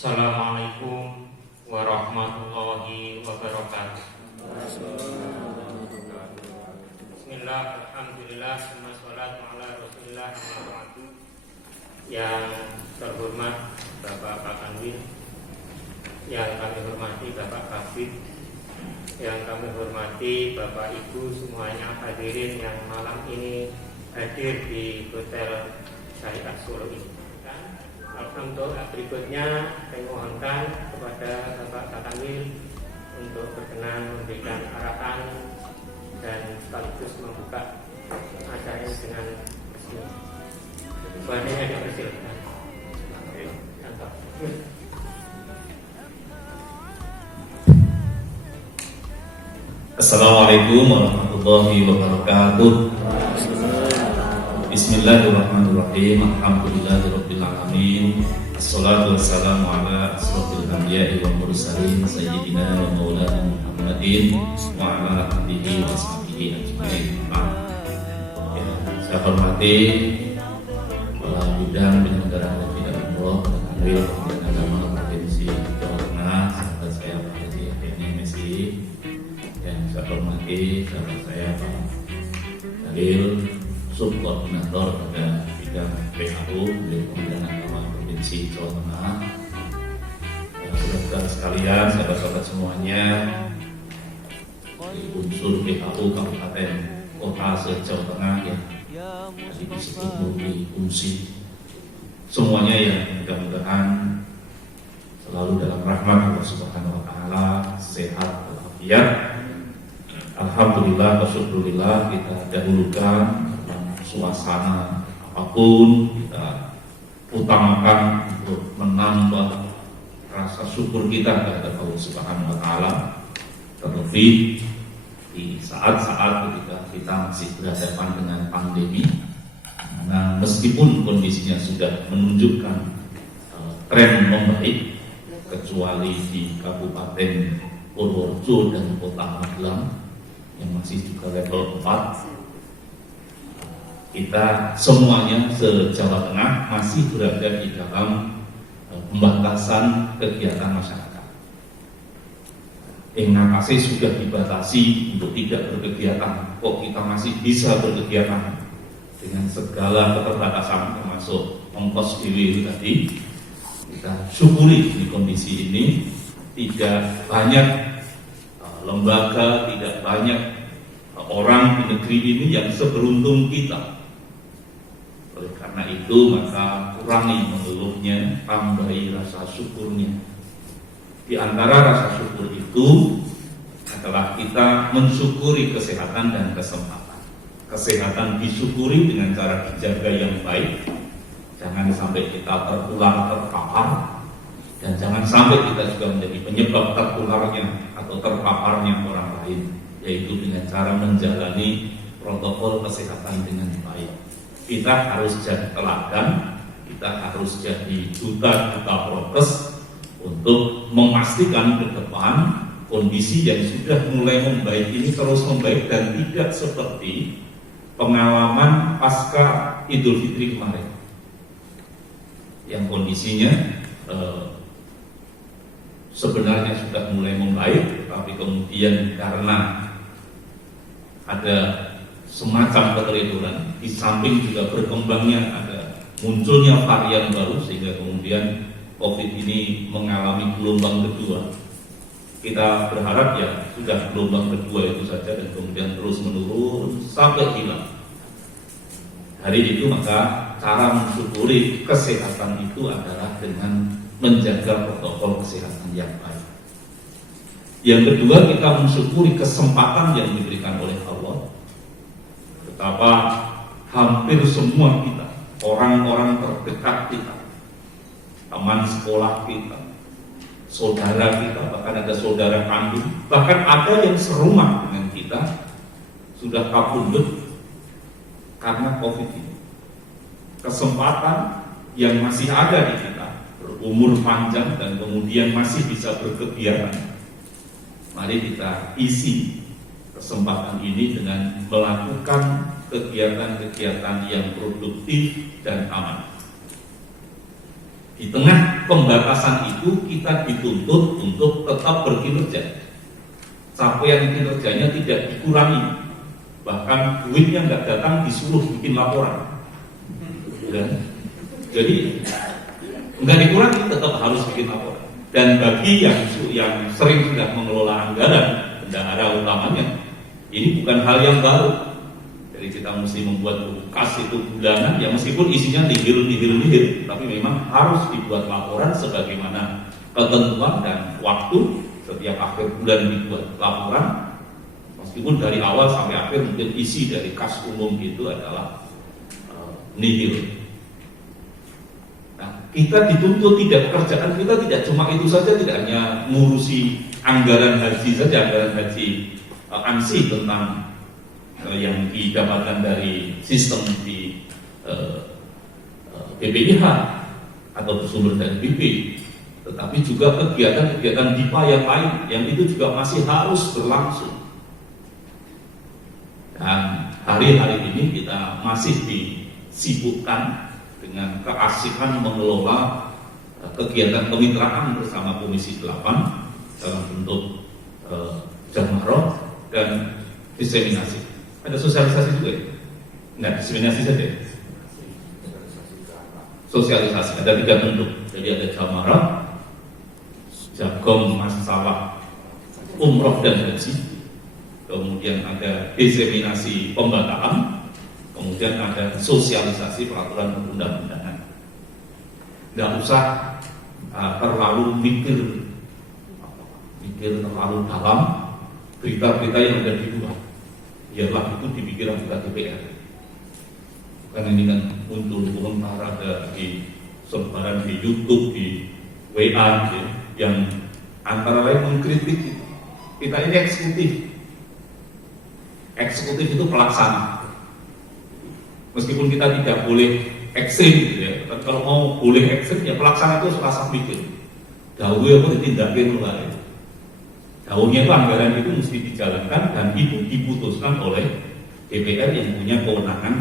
Assalamualaikum warahmatullahi wabarakatuh. Bismillah, alhamdulillah, wassalatu ala rasulillah. Yang terhormat Bapak Pak Kanwil, yang kami hormati Bapak Kabid, yang kami hormati Bapak Ibu semuanya hadirin yang malam ini hadir di Hotel Syariah Solo ini. Untuk berikutnya saya mohonkan kepada Bapak Kanwil untuk berkenan memberikan arahan dan sekaligus membuka acara ini dengan resmi. Bahannya dipersilakan. Assalamualaikum warahmatullahi wabarakatuh. Bismillahirrahmanirrahim. Alhamdulillahirabbil alamin. Assalatu wassalamu ala asyrofil anbiya'i wal mursalin sayyidina wa maulana Muhammadin wa ala alihi wa sahbihi ajmain. Saya hormati kepala bidang penyelenggaraan haji dan umroh Kanwil Kementerian Agama Provinsi Jawa Tengah, sahabat saya Pak Haji Effendi Messi, yang saya hormati sahabat saya Pak Dalil, subkoordinator pada bidang PAU dari Kementerian Agama Provinsi Jawa Tengah. Saudara sekalian, sahabat-sahabat semuanya, di unsur PAU Kabupaten Kota se-Jawa Tengah yang tadi disebut multifungsi, semuanya yang mudah-mudahan selalu dalam rahmat Allah Subhanahu Wa Taala, sehat walafiat. Alhamdulillah, bersyukurillah, kita dahulukan suasana apapun, kita utamakan untuk menambah rasa syukur kita kepada Allah Subhanahu Wa Taala, terlebih di saat-saat ketika kita masih berhadapan dengan pandemi. Nah, meskipun kondisinya sudah menunjukkan tren membaik, kecuali di Kabupaten Purworejo dan Kota Magelang yang masih juga level 4, kita semuanya se-Jawa Tengah masih berada di dalam pembatasan kegiatan masyarakat. Nakasi sudah dibatasi untuk tidak berkegiatan, kok kita masih bisa berkegiatan dengan segala keterbatasan termasuk ongkos PW tadi. Kita syukuri di kondisi ini tidak banyak lembaga, tidak banyak orang di negeri ini yang seberuntung kita. Oleh karena itu maka kurangi mengeluhnya, tambahi rasa syukurnya. Di antara rasa syukur itu adalah kita mensyukuri kesehatan dan kesempatan. Kesehatan disyukuri dengan cara dijaga yang baik, jangan sampai kita terpapar, dan jangan sampai kita juga menjadi penyebab tertularnya atau terpaparnya orang lain, yaitu dengan cara menjalani protokol kesehatan dengan baik. Kita harus jadi teladan, kita harus jadi duta-duta prokes untuk memastikan ke depan kondisi yang sudah mulai membaik ini terus membaik dan tidak seperti pengalaman pasca Idul Fitri kemarin yang kondisinya sebenarnya sudah mulai membaik, tapi kemudian karena ada semacam keteledoran, di samping juga berkembangnya ada munculnya varian baru, sehingga kemudian COVID ini mengalami gelombang kedua. Kita berharap ya sudah gelombang kedua itu saja dan kemudian terus menurun sampai hilang. Hari itu maka cara mensyukuri kesehatan itu adalah dengan menjaga protokol kesehatan yang baik. Yang kedua, kita mensyukuri kesempatan yang diberikan oleh Allah. Betapa hampir semua kita, orang-orang terdekat kita, teman sekolah kita, saudara kita, bahkan ada saudara kandung, bahkan ada yang serumah dengan kita, sudah kabudut karena COVID ini. Kesempatan yang masih ada di kita, berumur panjang dan kemudian masih bisa berkegiatan, mari kita isi kesempatan ini dengan melakukan kegiatan-kegiatan yang produktif dan aman. Di tengah pembatasan itu kita dituntut untuk tetap berkinerja. Capaian kinerjanya tidak dikurangi, bahkan duitnya nggak datang disuruh bikin laporan. Ya. Jadi nggak dikurangi, tetap harus bikin laporan. Dan bagi yang sering sudah mengelola anggaran, bendahara utamanya, ini bukan hal yang baru. Jadi kita mesti membuat kas itu bulanan, ya meskipun isinya nihil, tapi memang harus dibuat laporan sebagaimana ketentuan dan waktu. Setiap akhir bulan dibuat laporan, meskipun dari awal sampai akhir mungkin isi dari kas umum itu adalah nihil. Nah, kita dituntut tidak, pekerjaan kita tidak cuma itu saja, tidak hanya ngurusi anggaran haji saja, anggaran haji ANSI tentang yang didapatkan dari sistem di BPIH atau bersumber dari BP, tetapi juga kegiatan-kegiatan DIPA yang lain yang itu juga masih harus berlangsung. Dan hari-hari ini kita masih disibukkan dengan keasikan mengelola kegiatan kemitraan bersama Komisi 8 dalam bentuk jamaro dan diseminasi. Ada sosialisasi juga ya? Enggak, diseminasi saja. Sosialisasi ada 3 bentuk. Jadi ada jamaro, jagong masalah umroh dan haji, kemudian ada diseminasi pembataan, kemudian ada sosialisasi peraturan perundang-undangan. Nggak usah terlalu mikir terlalu dalam berita-berita yang ada di luar. Biarlah itu dipikir anggota DPR. Karena ini kan muncul komentar ada di sebaran di YouTube, di WA, ya, yang antara lain mengkritik itu. Kita ini eksekutif itu pelaksana. Meskipun kita tidak boleh ekstrim, gitu ya. Tapi kalau mau boleh ekstrim, ya pelaksana itu serasa mikir. Dahulu apa ditindakin mulai. Dahulunya itu anggaran itu mesti dijalankan dan itu diputuskan oleh DPR yang punya kewenangan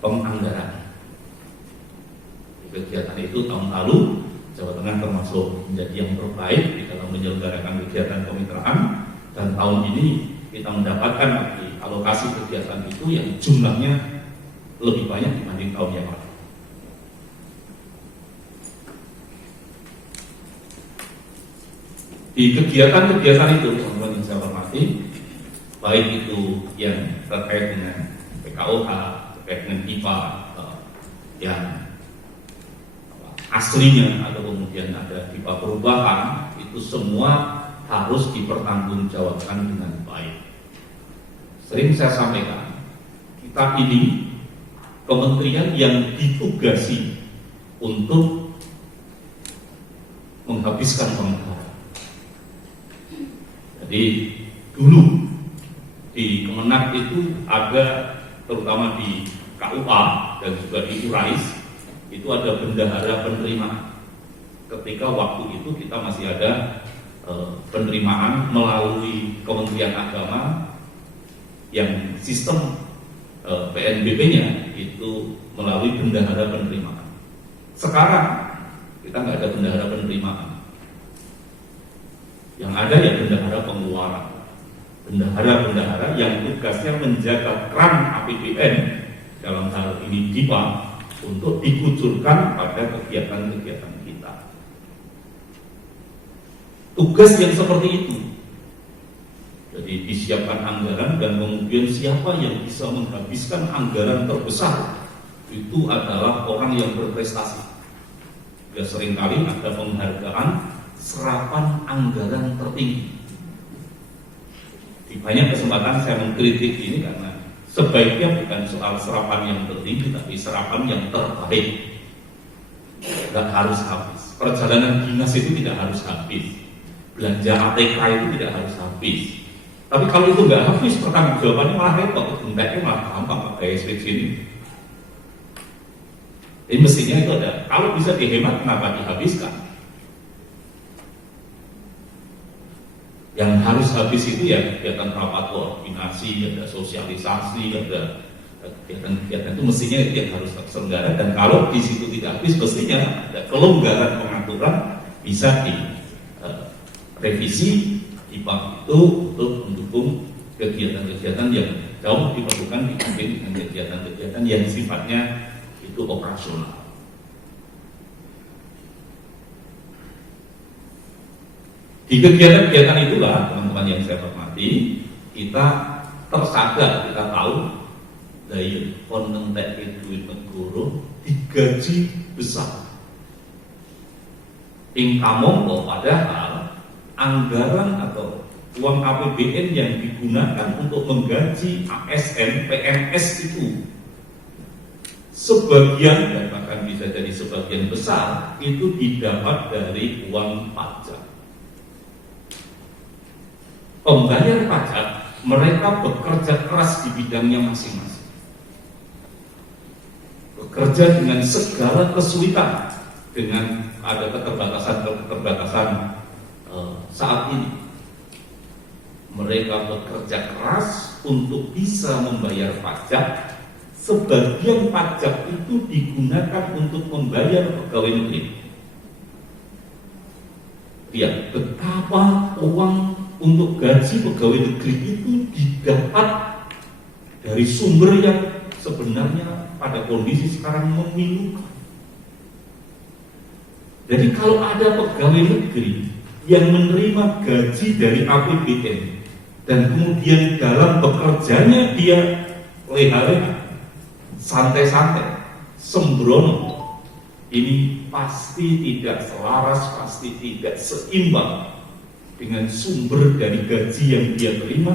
penganggaran. Kegiatan itu tahun lalu Jawa Tengah termasuk menjadi yang terbaik di dalam menyelenggarakan kegiatan kemitraan, dan tahun ini kita mendapatkan alokasi kegiatan itu yang jumlahnya lebih banyak dibanding tahun yang lalu. Di kegiatan-kegiatan itu, teman-teman yang saya hormati, baik itu yang terkait dengan PKOH, terkait dengan IPA, yang aslinya atau kemudian ada IPA perubahan, itu semua harus dipertanggungjawabkan dengan baik. Sering saya sampaikan, kita ini kementerian yang ditugasi untuk menghabiskan anggaran. Jadi dulu di Kemenak itu ada, terutama di KUA dan juga di URAIS, itu ada bendahara penerimaan. Ketika waktu itu kita masih ada penerimaan melalui Kementerian Agama yang sistem PNBP-nya itu melalui bendahara penerimaan. Sekarang kita nggak ada bendahara penerimaan. Yang ada ya bendahara pengeluaran. Bendahara-bendahara yang tugasnya menjaga keran APBN dalam hal ini DIPA untuk dikucurkan pada kegiatan-kegiatan kita. Tugas yang seperti itu. Jadi disiapkan anggaran dan kemudian siapa yang bisa menghabiskan anggaran terbesar itu adalah orang yang berprestasi. Ya seringkali ada penghargaan serapan anggaran tertinggi. Di banyak kesempatan saya mengkritik ini karena sebaiknya bukan soal serapan yang tertinggi, tapi serapan yang terbaik. Tidak harus habis. Perjalanan dinas itu tidak harus habis. Belanja ATK itu tidak harus habis. Tapi kalau itu nggak habis, pertanggungjawabannya malah repot. Enteknya malah gampang pakai SPG ini. Jadi mestinya itu ada. Kalau bisa dihemat, kenapa dihabiskan? Yang harus habis itu ya kegiatan rapat koordinasi, ada sosialisasi, ada kegiatan-kegiatan itu mestinya yang harus terselenggara, dan kalau di situ tidak habis, mestinya ada kelonggaran pengaturan, bisa direvisi IPA itu untuk mendukung kegiatan-kegiatan yang jauh diperlukan dibanding dengan kegiatan-kegiatan yang sifatnya itu operasional. Di kegiatan-kegiatan itulah, teman-teman yang saya hormati, kita tersadar, kita tahu daya konentek duit negara digaji besar. Ingkamongko padahal anggaran atau uang APBN yang digunakan untuk menggaji ASN, PNS itu sebagian, dan bahkan bisa jadi sebagian besar, itu didapat dari uang pajak. Pembayar pajak, mereka bekerja keras di bidangnya masing-masing, bekerja dengan segala kesulitan, dengan ada keterbatasan saat ini. Mereka bekerja keras untuk bisa membayar pajak. Sebagian pajak itu digunakan untuk membayar pegawai negeri. Lihat betapa uang untuk gaji pegawai negeri itu didapat dari sumber yang sebenarnya pada kondisi sekarang memilukan. Jadi kalau ada pegawai negeri yang menerima gaji dari APBN dan kemudian dalam bekerjanya dia leha-leha, santai-santai, sembrono, ini pasti tidak selaras, pasti tidak seimbang dengan sumber dari gaji yang dia terima,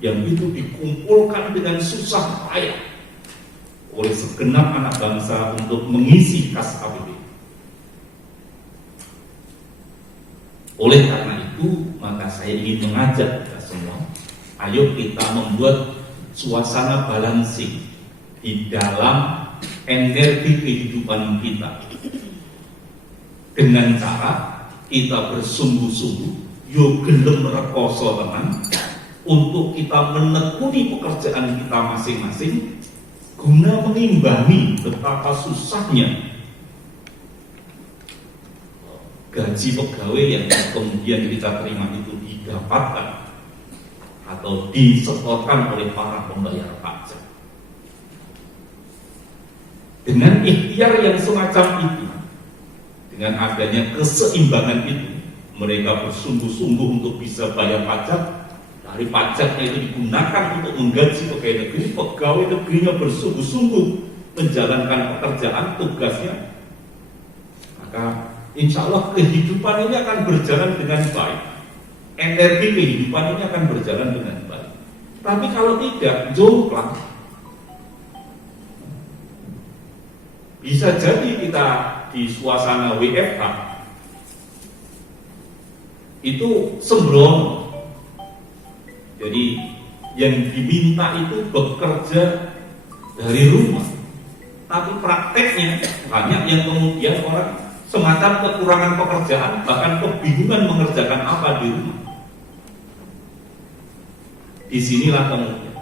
yang itu dikumpulkan dengan susah payah oleh segenap anak bangsa untuk mengisi kas APBN. Oleh karena itu, maka saya ingin mengajak kita semua, ayo kita membuat suasana balancing di dalam energi kehidupan kita dengan cara kita bersungguh-sungguh, yo gelem rekoso tenan, untuk kita menekuni pekerjaan kita masing-masing guna mengimbangi betapa susahnya gaji pegawai yang kemudian kita terima itu didapatkan atau disetorkan oleh para pembayar pajak. Dengan ikhtiar yang semacam itu, dengan adanya keseimbangan itu, mereka bersungguh-sungguh untuk bisa bayar pajak. Dari pajaknya itu digunakan untuk menggaji pegawai negeri. Pegawai negerinya bersungguh-sungguh menjalankan pekerjaan tugasnya. Maka insya Allah kehidupan ini akan berjalan dengan baik. Energi kehidupan ini akan berjalan dengan baik. Tapi kalau tidak, jomplang. Bisa jadi kita di suasana WFH itu sembrono. Jadi yang diminta itu bekerja dari rumah. Tapi prakteknya banyak yang kemudian orang semacam kekurangan pekerjaan, bahkan kebingungan mengerjakan apa di rumah. Disinilah kemudian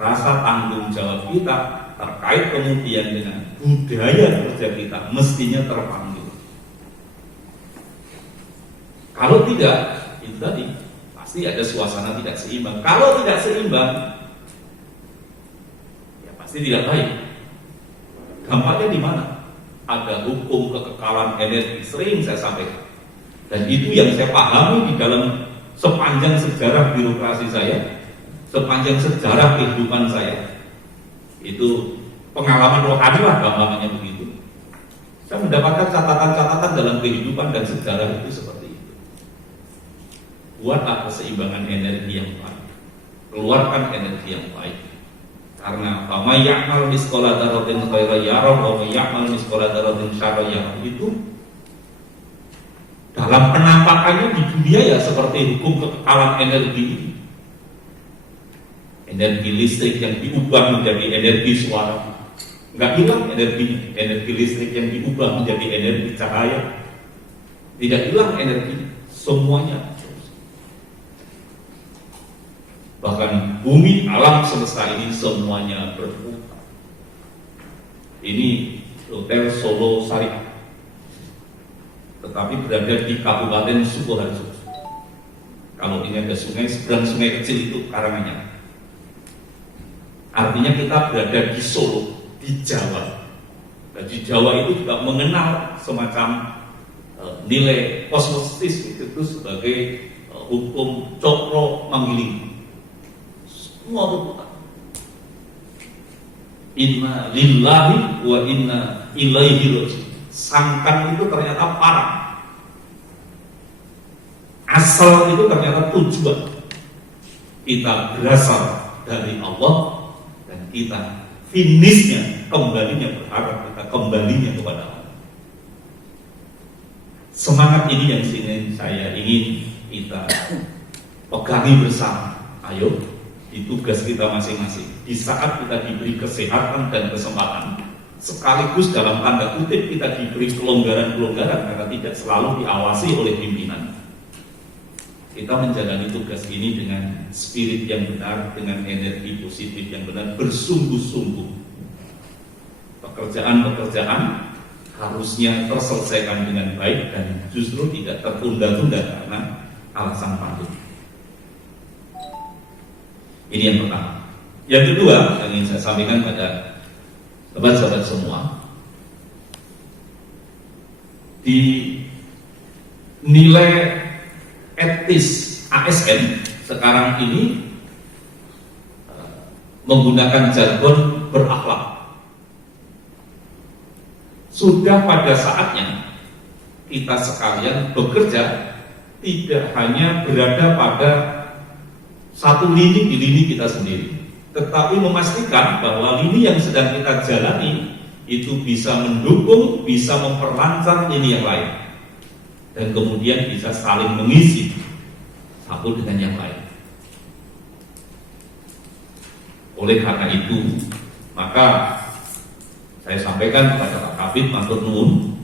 rasa tanggung jawab kita terkait kemudian dengan budaya kerja kita mestinya terpanggil. Kalau tidak, itu tadi pasti ada suasana tidak seimbang. Kalau tidak seimbang, ya pasti tidak baik. Dampaknya di mana? Ada hukum kekekalan energi, sering saya sampaikan, dan itu yang saya pahami di dalam sepanjang sejarah birokrasi saya, sepanjang sejarah kehidupan saya. Itu pengalaman rohani lah gampangannya begitu. Saya mendapatkan catatan-catatan dalam kehidupan dan sejarah itu seperti itu. Buatlah keseimbangan energi yang baik, keluarkan energi yang baik. Karena may ya'mal misqala dzarratin khairan yarah wa may ya'mal misqala dzarratin syarran yarah, itu dalam penampakannya di dunia ya seperti hukum kekekalan energi ini. Energi listrik yang diubah menjadi energi suara, nggak hilang energinya. Energi listrik yang diubah menjadi energi cahaya, tidak hilang energi, semuanya. Bahkan bumi alam semesta ini semuanya berputar. Ini Hotel Solo Syariah, tetapi berada di Kabupaten Sukoharjo. Kalau ini ada sungai, seberang sungai kecil itu Karanganyar. Artinya kita berada di Solo, di Jawa. Dan di Jawa itu juga mengenal semacam nilai kosmostis itu sebagai hukum cokro manggiling. Semua berputar. Inna lillahi wa inna ilaihi raji'un. Sangkan itu ternyata parah. Asal itu ternyata tujuan. Kita berasal dari Allah dan kita finishnya, kembalinya berharap kita kembalinya kepada Allah. Semangat ini yang saya ingin kita pegangi bersama. Ayo, di tugas kita masing-masing. Di saat kita diberi kesehatan dan kesempatan, sekaligus dalam tanda kutip kita diberi kelonggaran-kelonggaran karena tidak selalu diawasi oleh pimpinan. Kita menjalani tugas ini dengan spirit yang benar, dengan energi positif yang benar, bersungguh-sungguh. Pekerjaan-pekerjaan harusnya terselesaikan dengan baik dan justru tidak tertunda-tunda karena alasan pandemi. Ini yang pertama. Yang kedua yang ingin saya sampaikan pada sahabat-sahabat semua, di nilai etis ASN sekarang ini menggunakan jargon berakhlak. Sudah pada saatnya kita sekalian bekerja tidak hanya berada pada satu lini di lini kita sendiri, tetapi memastikan bahwa lini yang sedang kita jalani itu bisa mendukung, bisa memperlancar lini yang lain, dan kemudian bisa saling mengisi satu dengan yang lain. Oleh karena itu, maka saya sampaikan kepada Pak Kabid matur nuwun,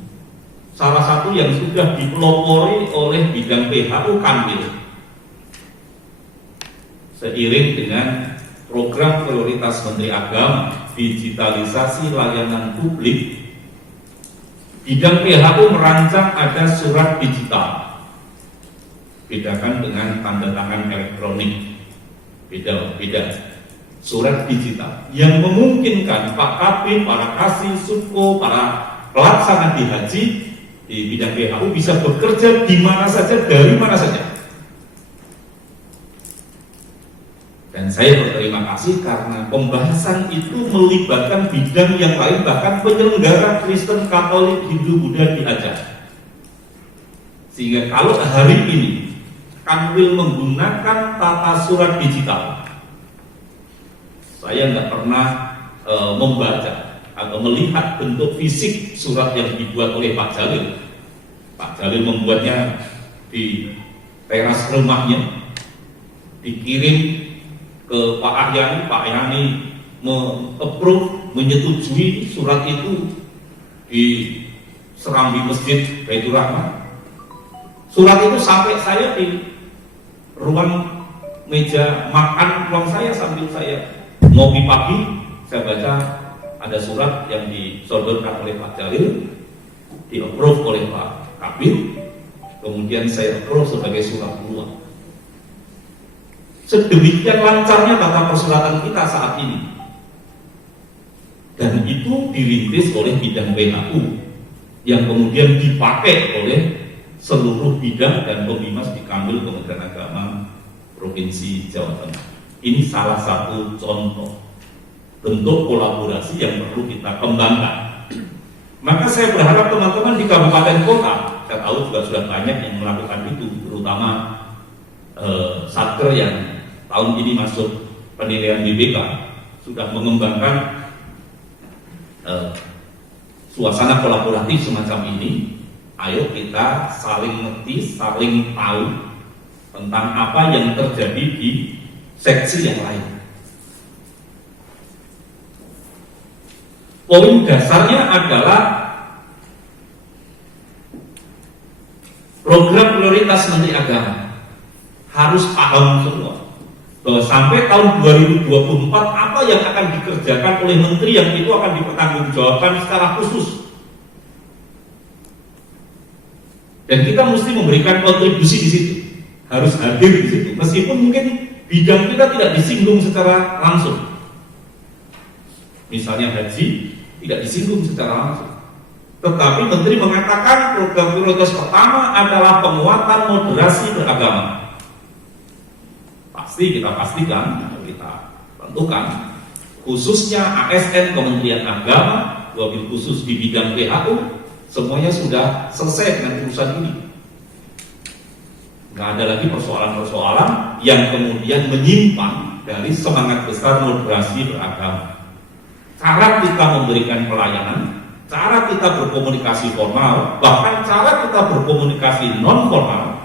salah satu yang sudah dipelopori oleh bidang PHU Kanwil seiring dengan program prioritas Menteri Agama digitalisasi layanan publik, bidang PHU merancang ada surat digital. Bedakan dengan tanda tangan elektronik, beda. Surat digital yang memungkinkan Pak Kabid, para kasih, suko, para pelaksana di haji di bidang PHU bisa bekerja di mana saja, dari mana saja. Dan saya berterima kasih karena pembahasan itu melibatkan bidang yang lain, bahkan penyelenggara Kristen, Katolik, Hindu, Buddha diajak. Sehingga kalau hari ini Kanwil menggunakan tata surat digital, saya nggak pernah membaca atau melihat bentuk fisik surat yang dibuat oleh Pak Jalil. Pak Jalil membuatnya di teras rumahnya, dikirim ke Pak Yani me-approve, menyetujui surat itu di Serambi Masjid Baitur Rahman. Surat itu sampai saya di ruang meja makan ruang saya sambil saya ngopi pagi, saya baca ada surat yang disodorkan oleh Pak Jalil, di-approve oleh Pak Kabid, kemudian saya approve sebagai surat keluar. Sedemikian lancarnya tata persuratan kita saat ini, dan itu dirintis oleh bidang PHU yang kemudian dipakai oleh seluruh bidang dan pembimas di Kanwil Kementerian Agama Provinsi Jawa Tengah. Ini salah satu contoh bentuk kolaborasi yang perlu kita kembangkan. Maka saya berharap teman-teman di kabupaten kota, saya tahu juga sudah banyak yang melakukan itu, terutama Satker yang tahun ini masuk penilaian BPK sudah mengembangkan suasana kolaboratif semacam ini. Ayo kita saling ngerti, saling tahu tentang apa yang terjadi di seksi yang lain. Poin dasarnya adalah program prioritas Menteri Agama harus paham semua bahwa sampai tahun 2024 apa yang akan dikerjakan oleh menteri yang itu akan dipertanggungjawabkan secara khusus. Dan kita mesti memberikan kontribusi di situ, harus hadir di situ, meskipun mungkin bidang kita tidak disinggung secara langsung. Misalnya haji tidak disinggung secara langsung, tetapi menteri mengatakan program prioritas pertama adalah penguatan moderasi beragama. Pasti kita pastikan, kita tentukan, khususnya ASN Kementerian Agama, wabil khusus di bidang PHU, semuanya sudah selesai dengan urusan ini. Nggak ada lagi persoalan-persoalan yang kemudian menyimpang dari semangat besar moderasi beragama. Cara kita memberikan pelayanan, cara kita berkomunikasi formal, bahkan cara kita berkomunikasi non formal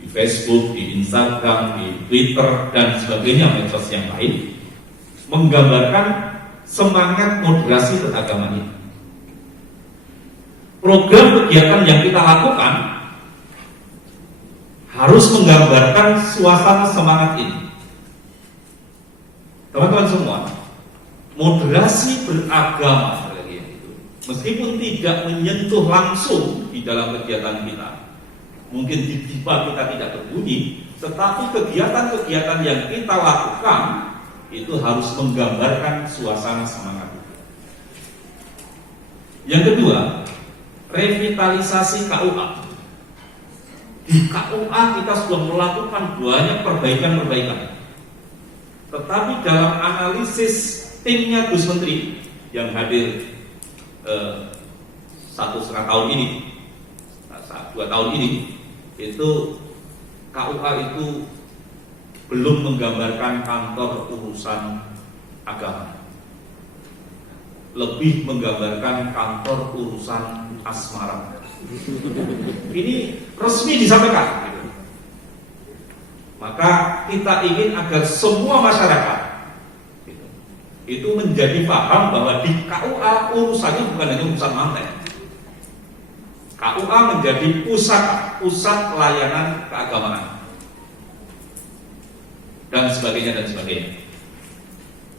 di Facebook, di Instagram, di Twitter dan sebagainya, medsos yang lain, menggambarkan semangat moderasi beragama ini. Program kegiatan yang kita lakukan harus menggambarkan suasana semangat ini. Teman-teman semua, moderasi beragama meskipun tidak menyentuh langsung di dalam kegiatan kita, mungkin di pipa kita tidak berbunyi, tetapi kegiatan-kegiatan yang kita lakukan itu harus menggambarkan suasana semangat. Yang kedua, revitalisasi KUA. Di KUA kita sudah melakukan banyak perbaikan-perbaikan, tetapi dalam analisis timnya Gus Menteri yang hadir 1,5 tahun ini, 2 tahun ini, itu KUA itu belum menggambarkan kantor urusan agama, lebih menggambarkan kantor urusan asmara. Ini resmi disampaikan. Maka kita ingin agar semua masyarakat itu menjadi paham bahwa di KUA urusannya bukan hanya urusan manten. KUA menjadi pusat pelayanan keagamaan dan sebagainya dan sebagainya.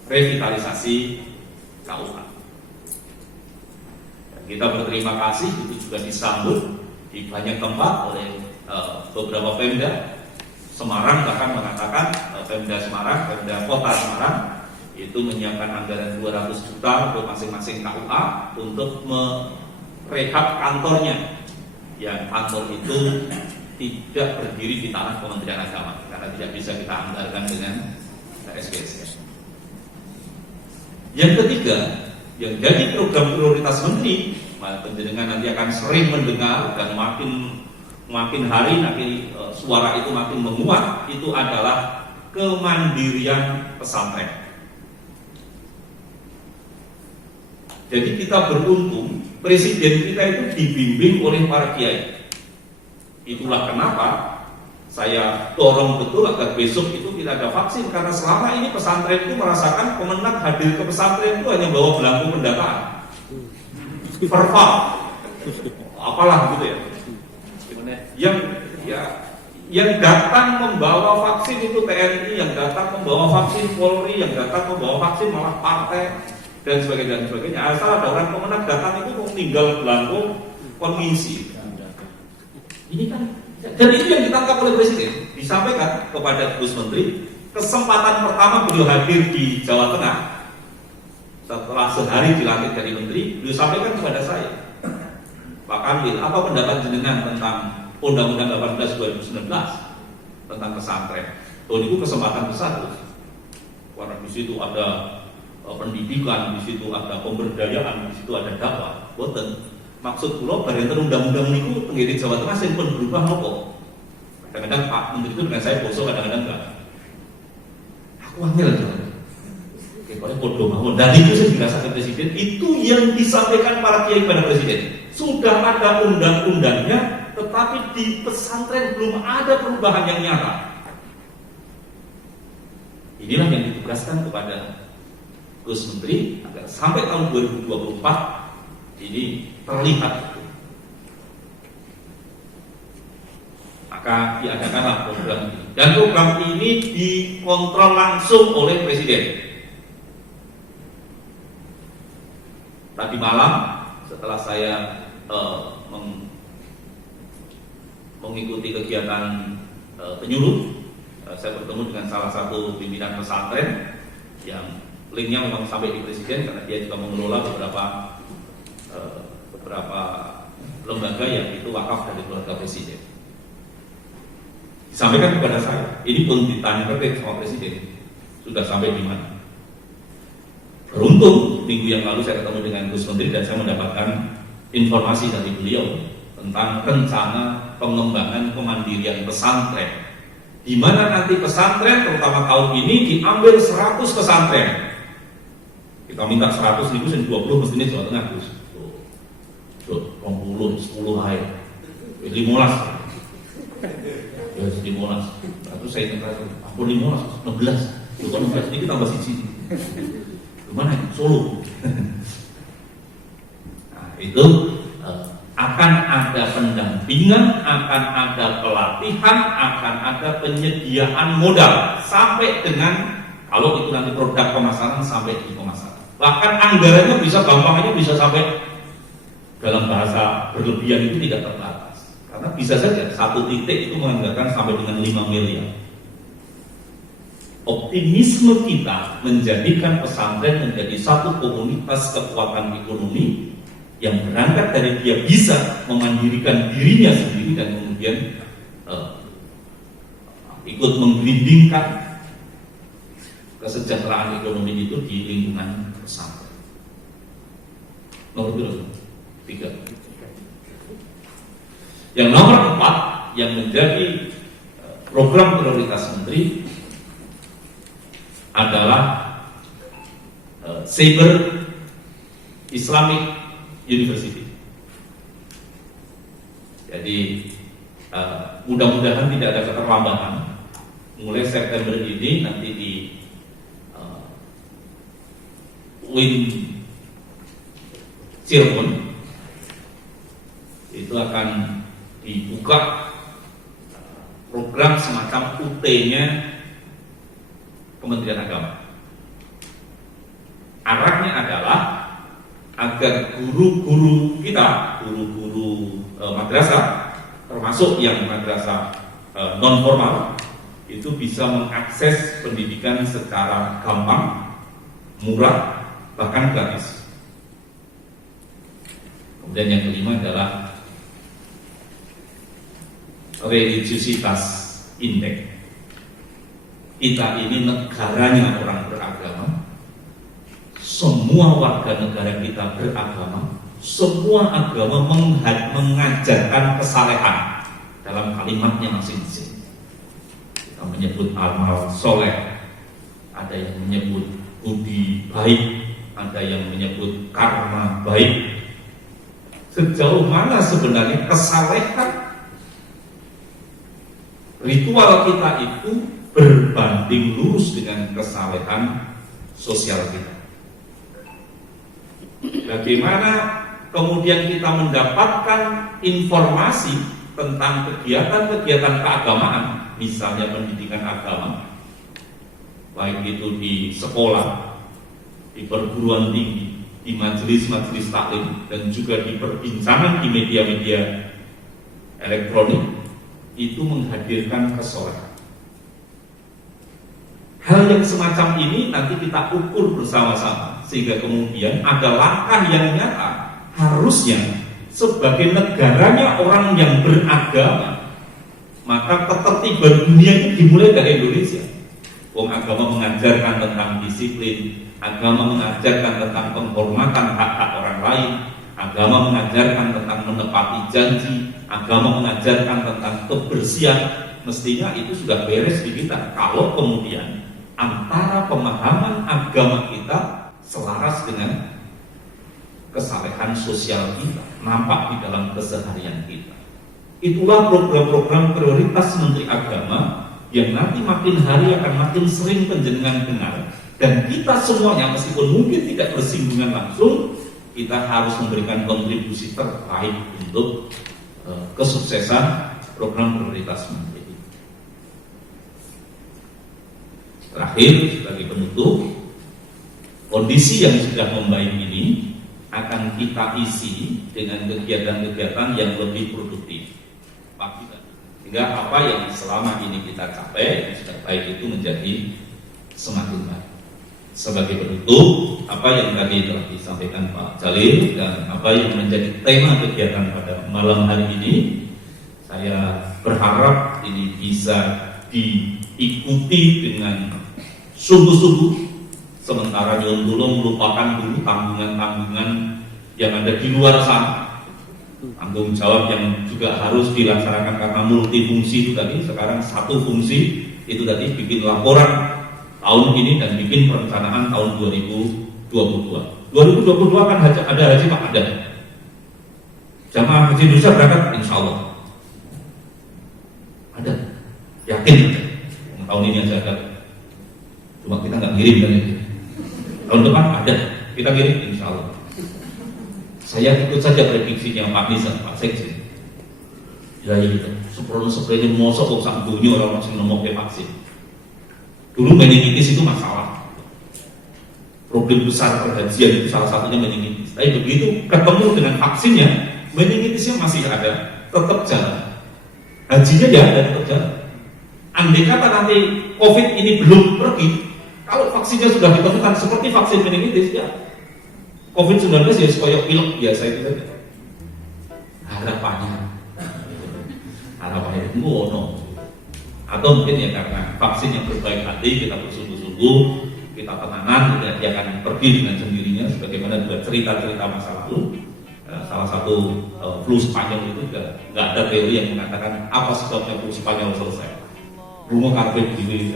Revitalisasi KUA. Kita berterima kasih itu juga disambut di banyak tempat oleh beberapa Pemda. Semarang bahkan mengatakan, Pemda Semarang, Pemda Kota Semarang itu menyiapkan anggaran 200 juta untuk masing-masing KUA untuk merehab kantornya, yang kantor itu tidak berdiri di tanah Kementerian Agama karena tidak bisa kita anggarkan dengan SPSS. Yang ketiga, yang jadi program prioritas menteri, penjenengan nanti akan sering mendengar dan makin hari nanti suara itu makin menguat, itu adalah kemandirian pesantren. Jadi kita beruntung presiden kita itu dibimbing oleh para kiai. Itulah kenapa saya dorong betul agar besok itu tidak ada vaksin, karena selama ini pesantren itu merasakan Kemenak hadir ke pesantren itu hanya bawa belangko pendataan, verbal, apalah gitu ya. Yang datang membawa vaksin itu TNI, yang datang membawa vaksin Polri, yang datang membawa vaksin malah partai dan sebagainya dan sebagainya. Asal ada orang Kemenak datang itu mau tinggal belangko komisi. Ini kan, dan itu yang ditangkap oleh presiden. Disampaikan kepada Gus Menteri, kesempatan pertama beliau hadir di Jawa Tengah setelah sehari dilantik dari menteri, beliau sampaikan kepada saya, Pak Kamil, apa pendapat jenengan tentang Undang-Undang 18 2019 tentang pesantren? Oh, itu kesempatan besar, karena di situ ada pendidikan, di situ ada pemberdayaan, di situ ada dakwah. Boten. Maksud kula bareng undang-undang niku tenggene Jawa Tengah sing pun berubah nopo. Kadang-kadang Pak Menteri itu dengan saya boso, kadang-kadang enggak. Aku angel aja. Kayak podo mawon. Dan itu saya dirasakan presiden, itu yang disampaikan para kiai kepada presiden. Sudah ada undang-undangnya, tetapi di pesantren belum ada perubahan yang nyata. Inilah yang ditugaskan kepada Gus Menteri agar sampai tahun 2024 ini terlihat. Maka diadakanlah program ini. Dan program ini dikontrol langsung oleh Presiden. Tadi malam setelah saya mengikuti kegiatan penyuluh, saya bertemu dengan salah satu pimpinan pesantren yang linknya memang sampai di Presiden karena dia juga mengelola beberapa lembaga yang itu wakaf dari keluarga Presiden. Disampaikan kepada saya, ini pun ditanyakan sama Presiden, sudah sampai di mana? Beruntung minggu yang lalu saya ketemu dengan Gus Menteri dan saya mendapatkan informasi dari beliau tentang rencana pengembangan kemandirian pesantren, di mana nanti pesantren terutama tahun ini diambil 100 pesantren. Kita minta 100 ribu, 20 mestinya Jawa Tengah, Gus. 20, 10 air, 15. Ya 15. Terus saya tanya, aku 15, 16. Bukan 16, ini tambah siji. Gimana? Solo. Nah, itu akan ada pendampingan, akan ada pelatihan, akan ada penyediaan modal sampai dengan kalau itu nanti produk pemasaran sampai di pemasaran. Bahkan anggarannya bisa gampangnya bisa sampai dalam bahasa berlebihan itu tidak terbatas. Karena bisa saja satu titik itu menganggarkan sampai dengan 5 miliar. Optimisme kita menjadikan pesantren menjadi satu komunitas kekuatan ekonomi yang berangkat dari dia bisa memandirikan dirinya sendiri dan kemudian ikut menggelindingkan kesejahteraan ekonomi itu di lingkungan pesantren. Nomor 3. Yang nomor 4 yang menjadi program prioritas Menteri adalah Cyber Islamic University. Jadi mudah-mudahan tidak ada keterlambatan. Mulai September ini nanti di UIN Cirebon itu akan dibuka program semacam UT-nya Kementerian Agama. Arahnya adalah agar guru-guru kita, guru-guru madrasah, termasuk yang madrasah non formal, itu bisa mengakses pendidikan secara gampang, murah, bahkan gratis. Kemudian yang kelima adalah religiusitas indeks. Kita ini negaranya orang beragama, semua warga negara kita beragama, semua agama mengajarkan kesalehan dalam kalimatnya masing-masing. Kita menyebut amal soleh, ada yang menyebut budi baik, ada yang menyebut karma baik. Sejauh mana sebenarnya kesalehan ritual kita itu berbanding lurus dengan kesalehan sosial kita? Bagaimana kemudian kita mendapatkan informasi tentang kegiatan-kegiatan keagamaan, misalnya pendidikan agama, baik itu di sekolah, di perguruan tinggi, di majelis-majelis taklim, dan juga di perbincangan di media-media elektronik, itu menghadirkan kesolehan. Hal yang semacam ini nanti kita ukur bersama-sama, sehingga kemudian ada langkah yang nyata. Harusnya sebagai negaranya orang yang beragama, maka ketertiban dunia itu dimulai dari Indonesia. Agama mengajarkan tentang disiplin, agama mengajarkan tentang penghormatan hak-hak orang lain, agama mengajarkan tentang menepati janji, agama mengajarkan tentang kebersihan. Mestinya itu sudah beres di kita. Kalau kemudian antara pemahaman agama kita selaras dengan kesalehan sosial kita, nampak di dalam keseharian kita. Itulah program-program prioritas Menteri Agama yang nanti makin hari akan makin sering penjenengan dengar, dan kita semuanya meskipun mungkin tidak bersinggungan langsung, kita harus memberikan kontribusi terbaik untuk kesuksesan program prioritas Menteri. Terakhir, sebagai penutup, kondisi yang sudah membaik ini akan kita isi dengan kegiatan-kegiatan yang lebih produktif. Sehingga apa yang selama ini kita capai, yang sudah baik itu menjadi semakin baik. Sebagai penutup, apa yang tadi telah disampaikan Pak Jalil dan apa yang menjadi tema kegiatan pada malam hari ini, saya berharap ini bisa diikuti dengan sungguh-sungguh, sementara Nyon Tulung melupakan dulu tanggungan-tanggungan yang ada di luar sana. Tanggung jawab yang juga harus dilaksanakan karena multifungsi itu tadi, sekarang satu fungsi itu tadi, bikin laporan tahun ini dan bikin perencanaan tahun 2022. 2022 kan ada haji Pak, ada. Jamaah haji Indonesia berangkat, insya Allah ada, yakin tahun ini aja ada. Cuma kita nggak ngirim kan itu. Tahun depan ada, kita kirim insya Allah. Saya ikut saja prediksinya Pak Nisa, Pak Sekjen. Ya itu, seperti mosok kok sambungnya orang masih nomor vaksin. Dulu meningitis itu masalah. Problem besar perhajian itu salah satunya meningitis. Tapi begitu ketemu dengan vaksinnya, meningitisnya masih ada, tetap jalan. Hajinya ya ada, tetap jalan. Andai kata nanti COVID ini belum pergi, kalau vaksinnya sudah ditemukan seperti vaksin meningitis, ya COVID-19 ya supaya pilek biasa itu saja. Harapannya itu ono. Atau mungkin ya karena vaksin yang berbaik hati, kita bersungguh-sungguh, kita tenangan, dia akan pergi dengan sendirinya. Sebagaimana juga cerita-cerita masa lalu, salah satu flu Spanyol itu juga nggak ada teori yang mengatakan apa sebabnya flu Spanyol selesai. Rumah karpet gini,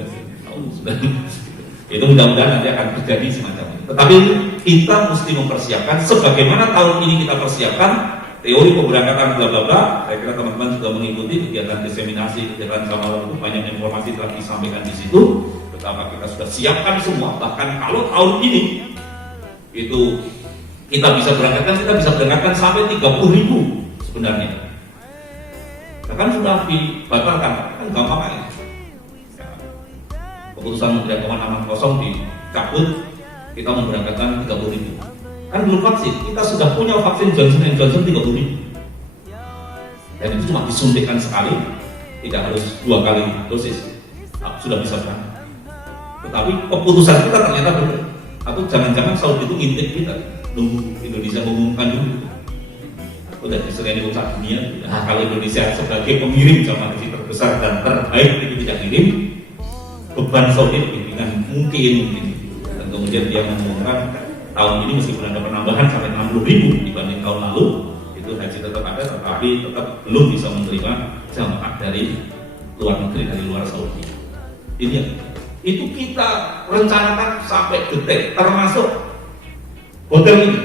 itu mudah-mudahan nanti akan terjadi semacam itu. Tetapi kita mesti mempersiapkan, sebagaimana tahun ini kita persiapkan teori pemberangkatan bla bla bla. Saya kira teman-teman juga mengikuti kegiatan diseminasi, kegiatan sama itu, banyak informasi telah disampaikan di situ. Betapa kita sudah siapkan semua. Bahkan kalau tahun ini itu kita bisa berangkatkan sampai 30.000 sebenarnya. Bahkan sudah dibatalkan, kan gampang aja. Keputusan Menteri Agama Aman Kosong dicabut, kita memberangkatkan 30.000. Kan belum vaksin, kita sudah punya vaksin Johnson & Johnson 30.000. Dan itu cuma disuntikkan sekali, tidak harus 2 kali dosis, sudah bisa kan. Tetapi keputusan kita ternyata benar. Atau jangan-jangan Saudi itu ngintip kita, nunggu Indonesia mengumumkan dulu. Udah diserahin di pusat dunia. Nah, kalau Indonesia sebagai pengirim jamaah haji terbesar dan terbaik itu tidak kirim, beban Saudi lebih ringan mungkin. Dan kemudian dia mengumumkan tahun ini meskipun ada penambahan sampai 60.000 dibanding tahun lalu, itu haji tetap ada, tetapi tetap belum bisa menerima jamaah dari luar negeri, dari luar Saudi. Ini itu kita rencanakan sampai detik, termasuk hotel ini.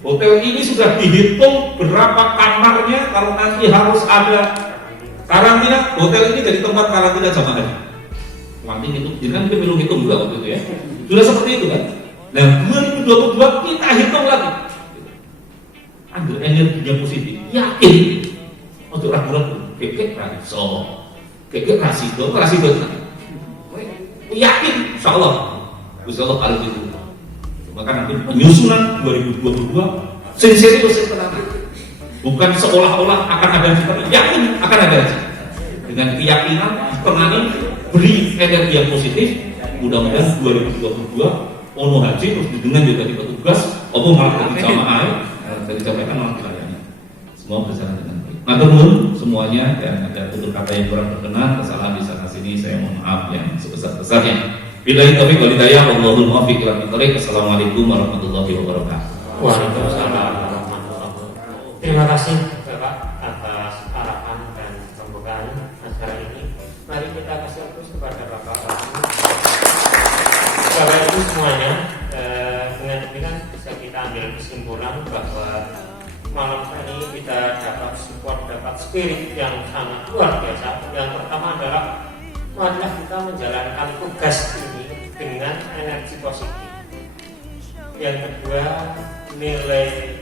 Hotel ini sudah dihitung berapa kamarnya kalau nanti harus ada karantina. Hotel ini jadi tempat karantina jamaah. Nanti itu, jangan kita belum hitung juga waktu itu ya. Sudah seperti itu kan. Nah, 2022 kita hitung lagi. Ambil energinya positif, yakin. Untuk ragu-ragu, kekek rasido, yakin, insya Allah harus itu. Maka nanti penyusunan 2022 serius tenang. Bukan seolah-olah akan ada seperti yakin akan ada dengan keyakinan, tenangin, beri energi yang positif. Mudah-mudahan 2022 ono haji terus dengan juga di petugas, apa malah dari jamaah dari jamaah malah dilayani. Semua berjalan dengan baik. Maturnuwun semuanya, dan ada tutur kata yang kurang berkenan, kesalahan di sana sini saya mohon maaf yang sebesar-besarnya. Billahi taufiq wal hidayah, wallahul muwaffiq ila aqwamit. Assalamualaikum warahmatullahi wabarakatuh. Waalaikumsalam warahmatullahi wabarakatuh. Terima kasih Bapak atas arahan dan pembukaan acara ini. Mari kita kasih fokus kepada Bapak Ibu semuanya. Dengan demikian bisa kita ambil kesimpulan bahwa malam hari ini kita dapat support, dapat spirit yang sangat luar biasa. Yang pertama adalah marilah kita menjalankan tugas ini dengan energi positif. Yang kedua, nilai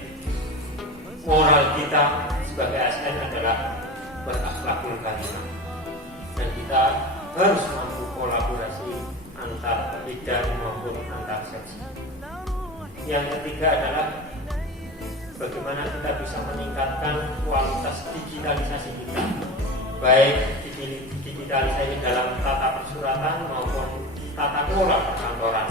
moral kita sebagai ASN adalah berakhlakul karimah, dan kita harus mampu kolaborasi antar bidang maupun antar seksi. Yang ketiga adalah bagaimana kita bisa meningkatkan kualitas digitalisasi kita, baik digitalisasi dalam tata persuratan maupun tata kelola perkantoran.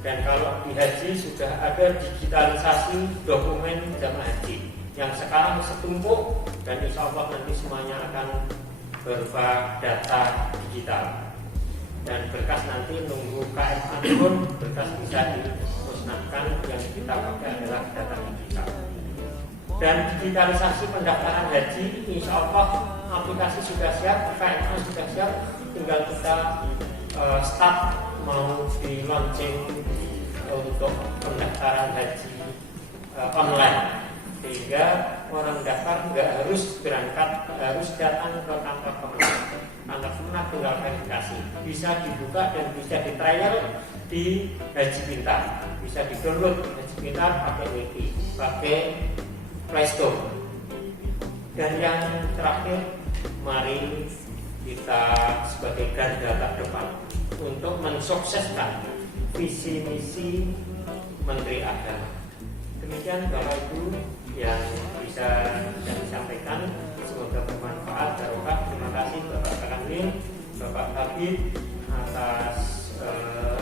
Dan kalau di haji sudah ada digitalisasi dokumen jamaah haji yang sekarang setumpuk, dan insya Allah nanti semuanya akan berupa data digital. Dan berkas nanti nunggu KMA pun berkas bisa dimusnahkan, yang kita pakai adalah data digital. Dan digitalisasi pendaftaran haji, insya Allah aplikasi sudah siap, KMA sudah siap, tinggal kita start mau di launching untuk pendaftaran haji online, sehingga orang daftar nggak harus berangkat, harus datang ke kantor Kemenang. Kantor Kemenang tinggal verifikasi, bisa dibuka dan bisa di trial di Haji Pintar, bisa di download Haji Pintar pakai Wiki, pakai Play Store. Dan yang terakhir, mari kita sebagai garda terdepan untuk mensukseskan visi misi Menteri Agama. Demikian Bapak Ibu yang bisa saya sampaikan, semoga bermanfaat, barokah. Terima kasih Bapak Kanwil, Bapak Habib atas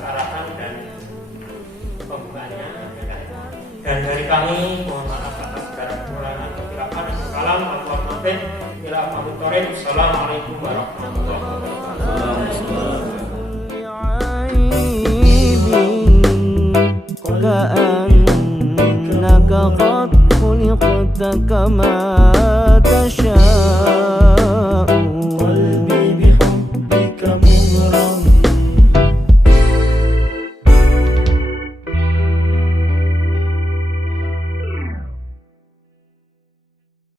arahan dan pembukaannya. Dan dari kami mohon maaf atas segala kekurangan, kesilapan, salam, Assalamualaikum warahmatullahi wabarakatuh. كأنك قد خلقت كما تشاء